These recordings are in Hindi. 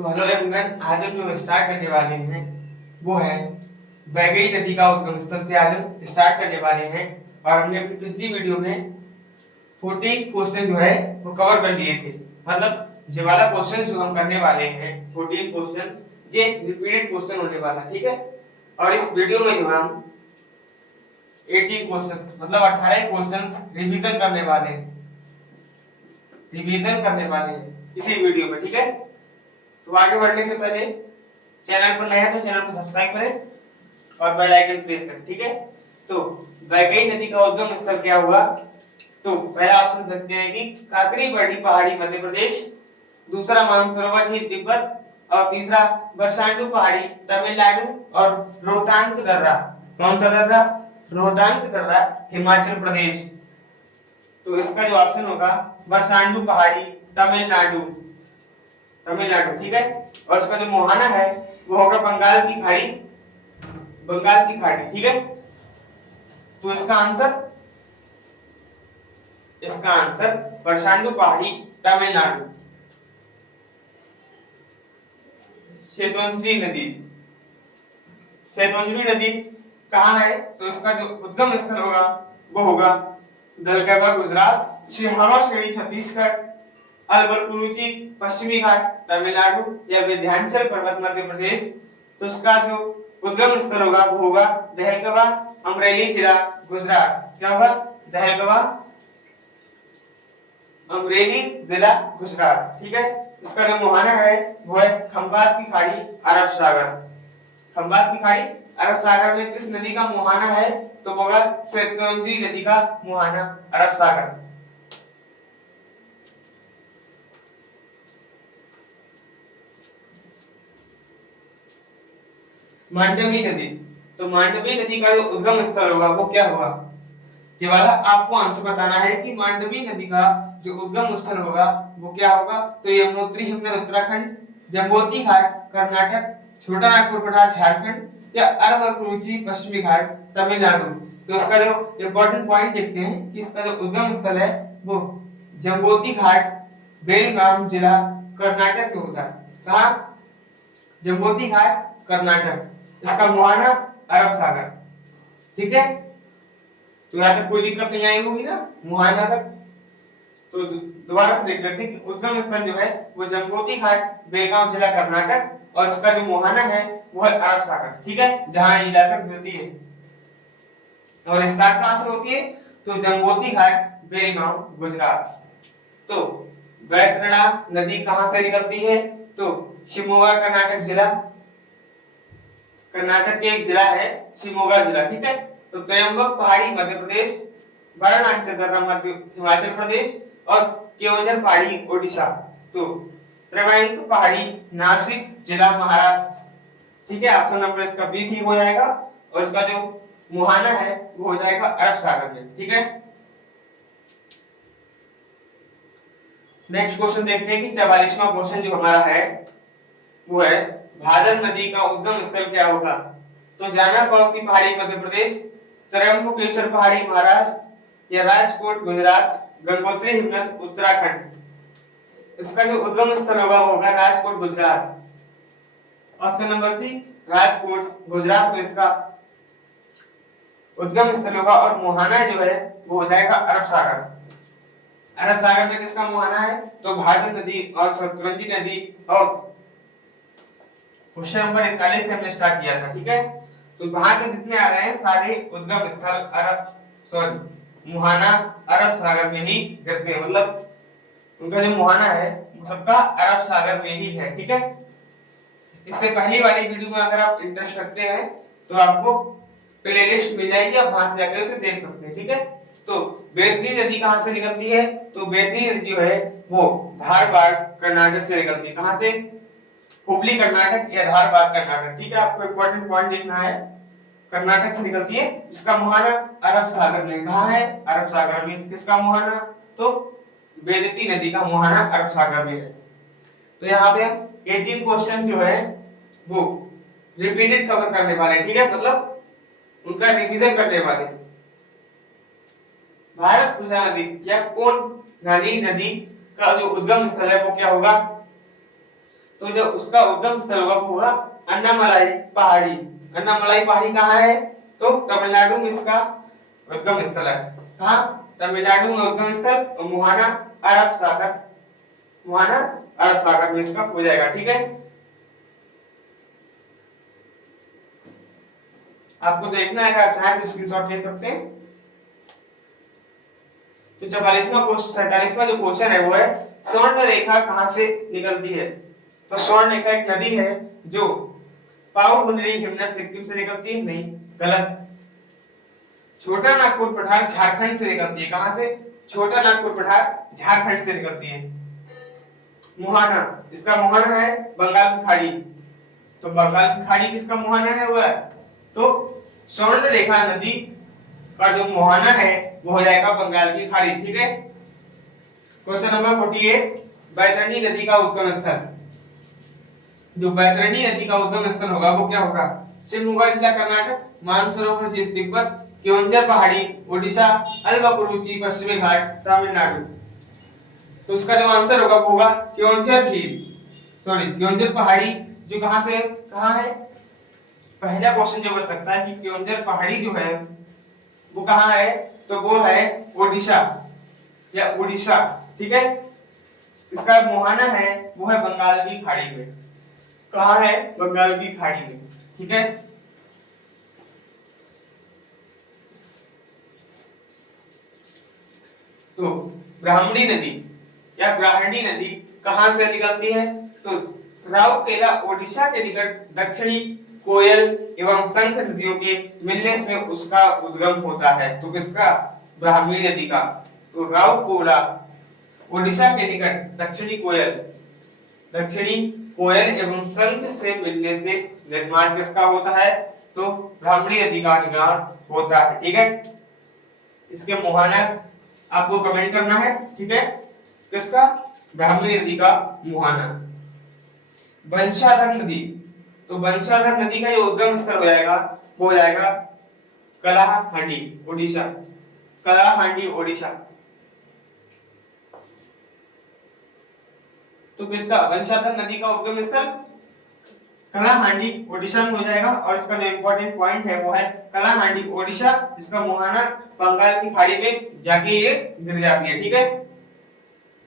तो हेलो एवरीवन, आज हम जो स्टार्ट करने वाले हैं वो है वैगई नदी का उद्गम स्थल से आज हम स्टार्ट करने वाले हैं। और हमने अपनी पिछली वीडियो में 14 क्वेश्चन जो है वो कवर कर लिए थे। मतलब ये वाला क्वेश्चन जो हम करने वाले हैं 14 क्वेश्चन ये रिपीटेड क्वेश्चन होने वाला, ठीक है। और इस वीडियो में जो हम 18 क्वेश्चन मतलब 18 क्वेश्चन रिवीजन करने वाले हैं, इसी वीडियो में, ठीक है। तो आगे बढ़ने से पहले चैनल पर नए हैं तो चैनल को सब्सक्राइब करें और बेल आइकन प्रेस करें, ठीक है। तो वैगई नदी का उद्गम स्थल क्या हुआ? तो पहला ऑप्शन सकते हैं कि काकरी बर्डी पहाड़ी मध्य प्रदेश, दूसरा मानसरोवर झील तिब्बत और तीसरा बरसांडू पहाड़ी तमिलनाडु और रोहतांग दर्रा, कौन सा दर्रा? रोहतांग दर्रा हिमाचल प्रदेश। तो इसका जो ऑप्शन होगा बरसांडू पहाड़ी तमिलनाडु, ठीक है। और इसका जो मुहाना है वो होगा बंगाल की खाड़ी, ठीक है। तो इसका आंसर बरसांडू पहाड़ी तमिलनाडु। सेतोंजरी नदी कहाँ है? तो इसका जो उद्गम स्थल होगा वो होगा दलगढ़ गुजरात, सिंहवा श्रेणी छत्तीसगढ़, अलबरकुरुची पश्चिमी घाट तमिलनाडु या विंध्याचल पर्वत मध्य प्रदेश। तो इसका जो उद्गम स्थल होगा वो होगा दहलगवा अमरेली जिला गुजरात। क्या होगा? दहलगवा अमरेली जिला गुजरात, ठीक है। इसका जो मुहाना है वो है खंबात की खाड़ी अरब सागर। खंबात की खाड़ी अरब सागर में किस नदी का मुहाना है? तो वो होगा सेतोंजरी नदी का मुहाना अरब सागर। मांडवी नदी, तो मांडवी नदी का जो उद्गम स्थल होगा वो क्या होगा? ये वाला आपको आंसर बताना है कि मांडवी नदी का जो उद्गम स्थल होगा वो क्या होगा। तो यमुनोत्री हिमनद उत्तराखंड, जम्बोती घाट कर्नाटक, छोटा नागपुर पठार झारखंड या अरवलकुरुची पश्चिमी घाट तमिलनाडु। तो इसका जो इंपॉर्टेंट पॉइंट देखते हैं कि इसका जो उद्गम स्थल है वो जम्बोती घाट बेलगाम जिला कर्नाटक में होता है। कहाँ? जम्बोती घाट कर्नाटक। इसका मुहाना अरब सागर, ठीक है। तो यहाँ तक कोई दिक्कत नहीं आई होगी ना मुहाना तक। तो दोबारा से देख लेते हैं कि उद्गम स्थल जो है वो जम्बोती घाट बेलगाम जिला कर्नाटक और इसका जो मुहाना है वो है अरब सागर, ठीक है, जहां ये जाकर मिलती है। और स्टार्ट कहां से होती है? तो जम्बोती घाट बेलगाम गुजरात। तो वैतरणा नदी कहां से निकलती है? तो शिमोगा कर्नाटक जिला, कर्नाटक के एक जिला है शिमोगा जिला, ठीक है। तो त्रयंबक पहाड़ी मध्य प्रदेश, वाराणसी दर्रा मध्य हिमाचल प्रदेश और केओंझर पहाड़ी ओडिशा। तो त्रयंबक पहाड़ी नासिक जिला महाराष्ट्र, ठीक है। ऑप्शन नंबर इसका बी ठीक हो जाएगा। और इसका जो मुहाना है वो हो जाएगा अरब सागर में, ठीक है। नेक्स्ट क्वेश्चन देखते हैं कि 44वां क्वेश्चन जो हमारा है वो है भादर नदी का उद्गम स्थल क्या होगा? तो जाना पाव की पहाड़ी मध्य प्रदेश, त्रयंबकेश्वर पहाड़ी महाराष्ट्र या राजकोट गुजरात, गंगोत्री हिमनद उत्तराखंड। इसका जो उद्गम स्थल होगा वो होगा Rajkot Gujarat. Option number C Rajkot Gujarat में इसका उद्गम स्थल होगा। और मुहाना जो है वो हो जाएगा अरब सागर। अरब सागर में किसका मुहाना है? तो भादर नदी और सतलुज नदी और क्वेश्चन नंबर 41 से हमने स्टार्ट किया था, ठीक है। तो वहां के जितने आ रहे हैं सारे उद्गम स्थल मुहाना अरब सागर में ही गिरते हैं। मतलब उनका जो मुहाना है वो सबका अरब सागर में ही है, ठीक है। इससे पहली वाली वीडियो में अगर आप इंटरेस्ट रखते हैं तो आपको प्लेलिस्ट मिल जाएगी, आप वहां से जाकर उसे देख सकते हैं, ठीक है। तो बेतनी नदी कहां से निकलती है? तो बेतनी नदी जो है वो धारवाड़ कर्नाटक से निकलती है। कहां से? हुबली कर्नाटक या धारवाड़ कर्नाटक, ठीक है। आपको इंपॉर्टेंट पॉइंट देखना है, कर्नाटक से निकलती है। इसका मुहाना अरब सागर में। कहां है? अरब सागर में। किसका मुहाना? तो बेतनी नदी का मुहाना अरब सागर में है। तो यहाँ पे 18 क्वेश्चन जो है वो रिपीटेड कवर करने वाले, ठीक है, मतलब उनका रिवीजन करने वाले। भारतपुजा नदी या कौन नदी का जो उद्गम स्थल है वो क्या होगा? तो जो उसका उद्गम स्थल होगा वो होगा अन्नामलाई पहाड़ी। अन्नामलाई पहाड़ी कहाँ है? तो तमिलनाडु में इसका उद्गम स्थल है। कहाँ? तमिलनाडु में उद्गम स्थल, और मुहाना अरब सागर, मुहाना अरब सागर में इसका हो जाएगा। ठीक है, आपको देखना है, आप चाहे तो स्क्रीनशॉट ले सकते हैं। तो 47वां जो क्वेश्चन है वो है स्वर्ण रेखा कहां से निकलती है? तो स्वर्ण रेखा एक नदी है जो पावगुनरी हिमनद सिक्किम से निकलती है। नहीं, गलत। छोटा नागपुर पठार झारखंड से निकलती है। कहां से? छोटा नागपुर पठार झारखंड से निकलती है। मुहाना, इसका मुहाना है बंगाल की खाड़ी। तो बंगाल की खाड़ी किसका मुहाना है? वो है तो स्वर्ण रेखा नदी का जो मुहाना है वो हो जाएगा बंगाल की खाड़ी। ठीक है, क्वेश्चन नंबर 48, बैतरणी नदी का उद्गम स्थल। जो बैतरणी नदी का उद्गम स्थल होगा वो क्या होगा? शिवमोगा जिला कर्नाटक, मानसरोवर झील तिब्बत, क्योंझर पहाड़ी ओडिशा, अल्बकुरुचि पश्चिमी घाट तमिलनाडु। तो उसका जो आंसर होगा वो होगा क्योंझर झील, सॉरी क्योंझर पहाड़ी, जो कहां से कहां है? पहला क्वेश्चन जो बन सकता है कि क्योंझर पहाड़ी जो है वो कहां है? तो वो है ओडिशा या उड़ीसा। ठीक है, इसका मुहाना है वो है बंगाल की खाड़ी में। कहां है? बंगाल की खाड़ी में। ठीक है, तो ब्राह्मणी नदी या ब्राह्मणी नदी कहां से निकलती है? तो राउरकेला ओडिशा के निकट दक्षिणी कोयल एवं शंख नदियों के मिलने से उसका उद्गम होता है। तो किसका? ब्राह्मणी नदी का। तो राउरकेला ओडिशा के निकट दक्षिणी कोयल एवं शंख से मिलने से निर्माण किसका होता है? तो ब्राह्मणी नदी का निर्माण होता है। ठीक है, इसके मुहाना आपको कमेंट करना है। ठीक है, किसका? ब्राह्मणी नदी का मुहाना। बंशाधर नदी, तो बंशाधर नदी का जो उद्गम स्थल हो जाएगा वो हो जाएगा कलाहांडी ओडिशा, कलाहांडी ओडिशा। तो किसका? बंशाधर नदी का उद्गम स्थल कलाहांडी ओडिशा में हो जाएगा, और इसका जो इंपॉर्टेंट पॉइंट है वो है कलाहांडी ओडिशा, इसका मुहाना बंगाल की खाड़ी में जाके ये गिर जाती है। ठीक है,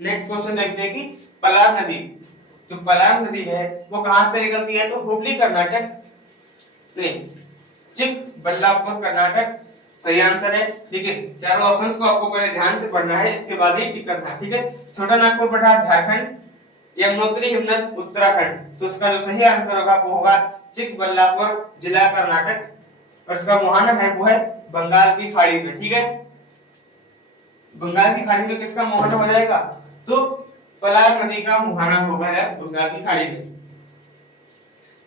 नेक्स्ट क्वेश्चन देखते हैं कि पलार नदी, जो पलार नदी है वो कहां से निकलती है? तो हुबली कर्नाटक, नहीं चिकबल्लापुर कर्नाटक सही आंसर है। देखिए चारों ऑप्शंस को आपको पहले ध्यान से पढ़ना है, इसके बाद ही टिक करना है। ठीक है, छोटा नागपुर पठार झारखंड, यमुनोत्री हिमनद उत्तराखंड। तो इसका जो सही आंसर होगा वो होगा चिकबल्लापुर जिला कर्नाटक, और इसका मुहाना है वो है बंगाल की खाड़ी में। ठीक है, बंगाल की खाड़ी में किसका मुहाना हो जाएगा? तो पलार नदी का मुहाना होगा बंगाल की खाड़ी में।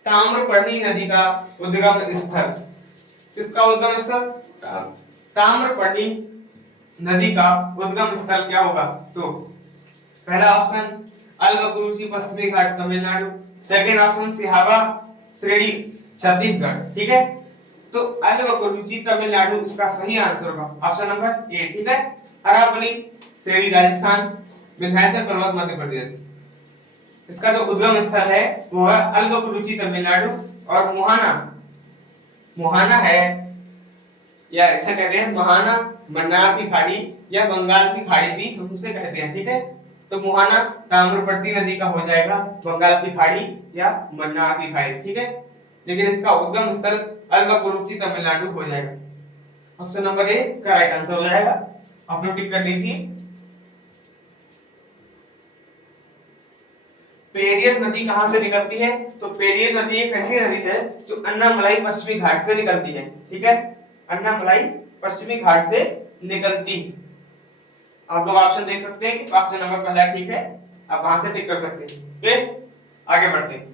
ताम्रपर्णी नदी का उद्गम स्थल, किसका उद्गम स्थल? ताम्रपर्णी नदी का उद्गम स्थल क्या होगा? तो पहला ऑप्शन अल्बकुरुचि पश्चिमी घाट तमिलनाडु, सेकंड ऑप्शन सिहावा श्रेणी छत्तीसगढ़। ठीक है, तो अल्बकुरुचि तमिलनाडु इसका सही आंसर होगा ऑप्शन नंबर ए। ठीक है, अरावली श्रेणी राजस्थान, विंध्याचल पर्वत मध्य प्रदेश। इसका जो उद्गम स्थल है वो है अल्बकुरुचि तमिलनाडु, और मुहाना है या ऐसे कहते हैं मुहाना मन्नार की खाड़ी या बंगाल की खाड़ी भी हम उसे कहते हैं। ठीक है, तो मुहाना ताम्रपर्णी नदी का हो जाएगा बंगाल की खाड़ी या मन्नार की खाड़ी। ठीक है, लेकिन इसका उद्गम स्थल अल्बकुरुचि तमिलनाडु हो जाएगा। ऑप्शन नंबर ए इसका राइट आंसर हो जाएगा। आप लोग टिक कर लीजिए। पेरियर नदी कहां से निकलती है? तो पेरियर नदी एक ऐसी नदी है जो अन्नामलाई पश्चिमी घाट से निकलती है। ठीक है, अन्नामलाई पश्चिमी घाट से निकलती है। आप लोग ऑप्शन देख सकते हैं कि ऑप्शन नंबर पहला ठीक है, आप वहां से टिक कर सकते हैं। फिर आगे बढ़ते हैं।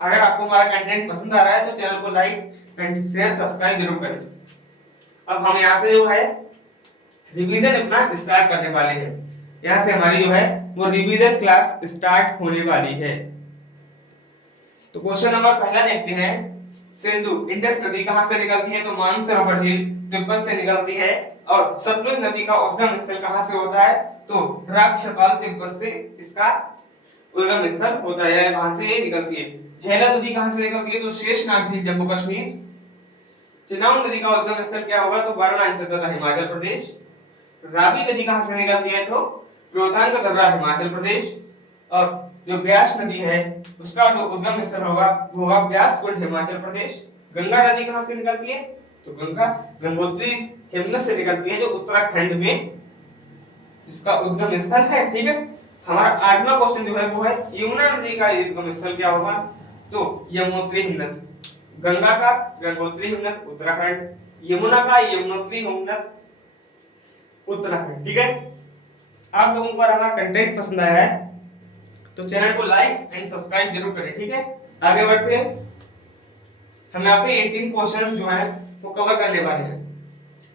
अगर आपको हमारा कंटेंट पसंद आ रहा है तो चैनल को लाइक एंड शेयर सब्सक्राइब जरूर करें। अब हम यहाँ से जो है रिवीजन अपना स्टार्ट करने वाले हैं। यहाँ से हमारी जो है वो रिवीजन क्लास स्टार्ट होने वाली है। तो क्वेश्चन नंबर पहला देखते हैं, सिंधु इंडस नदी कहां से निकलती है? तो मानसरोवर झील तिब्बत से निकलती है। और सतलुज नदी का उद्गम स्थल कहां से होता है? तो द्राक्षपाल तिब्बत से इसका उद्गम स्थल होता है, वहां से ये निकलती है। झेलम नदी कहां से निकलती है? तो शेषनाग झील जम्मू कश्मीर। चिनाब नदी का उद्गम स्थल क्या होगा? तो वाराणसी तथा हिमाचल प्रदेश। रावी नदी कहां से निकलती है? तो रोहतांग तथा हिमाचल प्रदेश। और जो ब्यास नदी है उसका जो उद्गम स्थल होगा वो होगा ब्यास कुंड हिमाचल प्रदेश। गंगा नदी कहां से निकलती है? तो गंगा गंगोत्री हिमनद से निकलती है, जो उत्तराखंड में इसका उद्गम स्थल है। ठीक है, हमारा आठवां क्वेश्चन जो है वो है यमुना नदी का उद्गम स्थल क्या होगा? तो यमुनोत्री हिमनद। गंगा का गंगोत्री हिमनद उत्तराखंड, यमुना का यमुनोत्री हिमनद उत्तराखंड। ठीक है, आप लोगों को अगर हमारा कंटेंट पसंद आया है तो चैनल को लाइक एंड सब्सक्राइब जरूर करें। ठीक है, आगे बढ़ते हैं। हम यहाँ पे 18 क्वेश्चंस जो है वो कवर करने वाले हैं।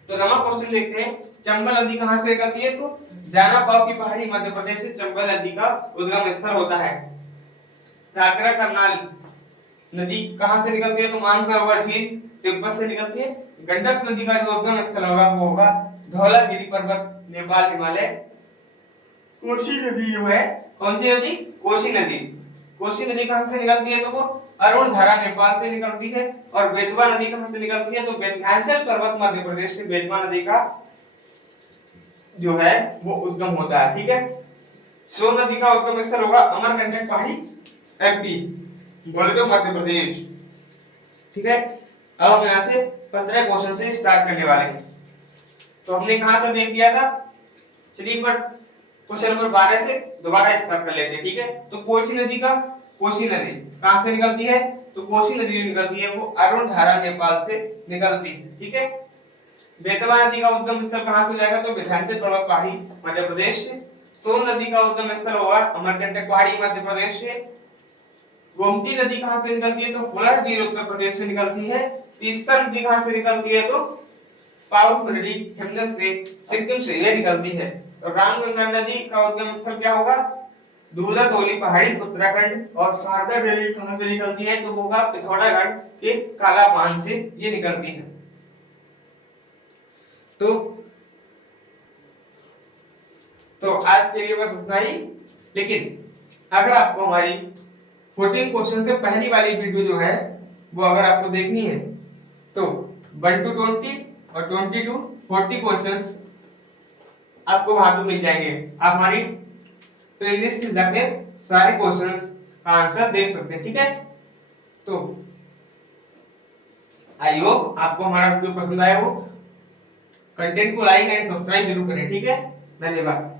तो नवा क्वेश्चन देखते हैं, चंबल नदी कहां से निकलती है? तो जाना पाव की पहाड़ी मध्य प्रदेश से चंबल नदी का उद्गम स्थल होता है। घाघरा करनाल नदी कहां से निकलती है? तो मानसरोवर झील तिब्बत से निकलती है। गंडक नदी का जो उद्गम स्थल होगा वो होगा धौलागिरी पर्वत नेपाल हिमालय। कोसी नदी जो है, कौन सी नदी? कोसी नदी। कोसी नदी कहां से निकलती है? तो वो अरुण धारा नेपाल से निकलती है। और बेतवा नदी कहां से निकलती है? तो विंध्याचल पर्वत मध्य प्रदेश से बेतवा नदी का जो है वो उद्गम होता है। ठीक है, सोन नदी का उद्गम स्थल होगा अमरकंटक पहाड़ी एमपी, बोले तो मध्य प्रदेश। ठीक है, अब हम यहाँ से 15 क्वेश्चन से स्टार्ट करने वाले हैं। तो हमने कहां तक देख लिया था? चलिए पर क्वेश्चन नंबर 12 से दोबारा स्टार्ट कर लेते हैं। ठीक है, तो कोसी नदी कहां से निकलती है? तो कोसी नदी जो निकलती है वो अरुण धारा नेपाल से निकलती है। ठीक है, बेतवा नदी का उद्गम स्थल कहां से जाएगा? तो विंध्याचल पर्वत पहाड़ी मध्य प्रदेश से। सोन नदी का उद्गम स्थल होगा अमरकंटक पहाड़ी मध्य प्रदेश से। गोमती नदी कहां से निकलती है? तो फुलर झील उत्तर प्रदेश से निकलती है। तीस्ता नदी कहां से निकलती है? तो पावगढ़ी हिमनद से सिक्किम से ये निकलती है। तो रामगंगा नदी का उद्गम स्थल क्या होगा? दूधकौली पहाड़ी उत्तराखंड। और शारदा नदी कहां से निकलती है? तो होगा पिथौरागढ़ के काला पान से ये निकलती है। तो आज के लिए बस उतना ही। लेकिन अगर आपको हमारी 14 क्वेश्चन से पहली वाली वीडियो जो है वो अगर आपको देखनी है तो 1 to 20 और 20 to 40 क्वेश्चंस आपको वहां पे मिल जाएंगे। आप हमारी प्लेलिस्ट में जाके सारे क्वेश्चंस का आंसर देख सकते हैं। ठीक है, तो आई होप आपको हमारा वीडियो पसंद आया हो। कंटेंट को लाइक एंड सब्सक्राइब जरूर करें। ठीक है, धन्यवाद।